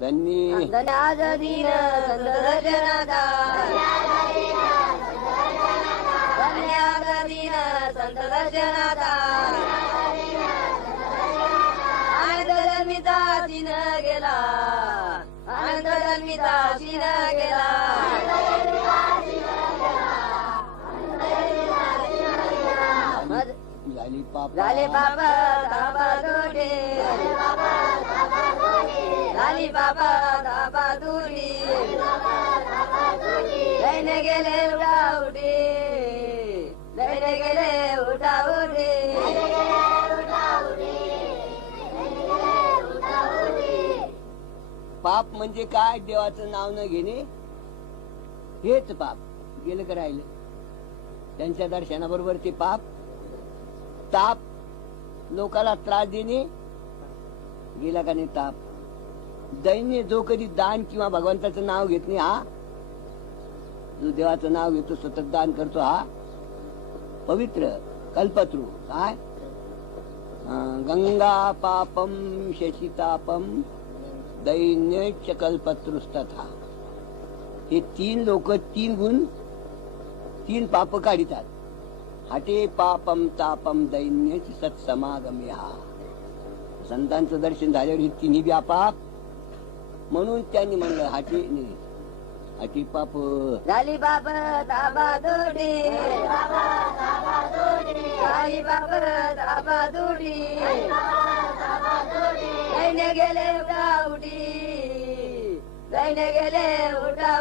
धन्य दीन आनंद जन्मिता गेला। आनंद जन्मिता सीन गेला। झाली बाबा दाबा बाबा दाबा गेले गेले पाप म्हणजे काय? देवाचं नाव न घेणे. हेच पाप. गेलं का राहिलं? त्यांच्या दर्शनाबरोबर ते पाप. ताप. लोकाला त्रास देणे. गेला का नाही ताप? दैन्य जो कधी दान किंवा भगवंताचं नाव घेत नाही हा? जो देवाचं नाव घेतो सतत दान करतो हा? पवित्र कल्पत्रू काय? गंगा पापम शशितापम दैन्य कल्पत्रुस्तथा हे तीन लोक तीन गुण तीन पाप काढितात. हटे पापम तापम दैन्य सत्समागम या संतांचं दर्शन झाल्यावर हे तिन्ही व्यापाप म्हणून त्यांनी म्हणलं हाटे नाही हाटी पाप. झाली बाप ताबा दोडी झाली बाप ताबा दोडी गेले उडा. गेले उडा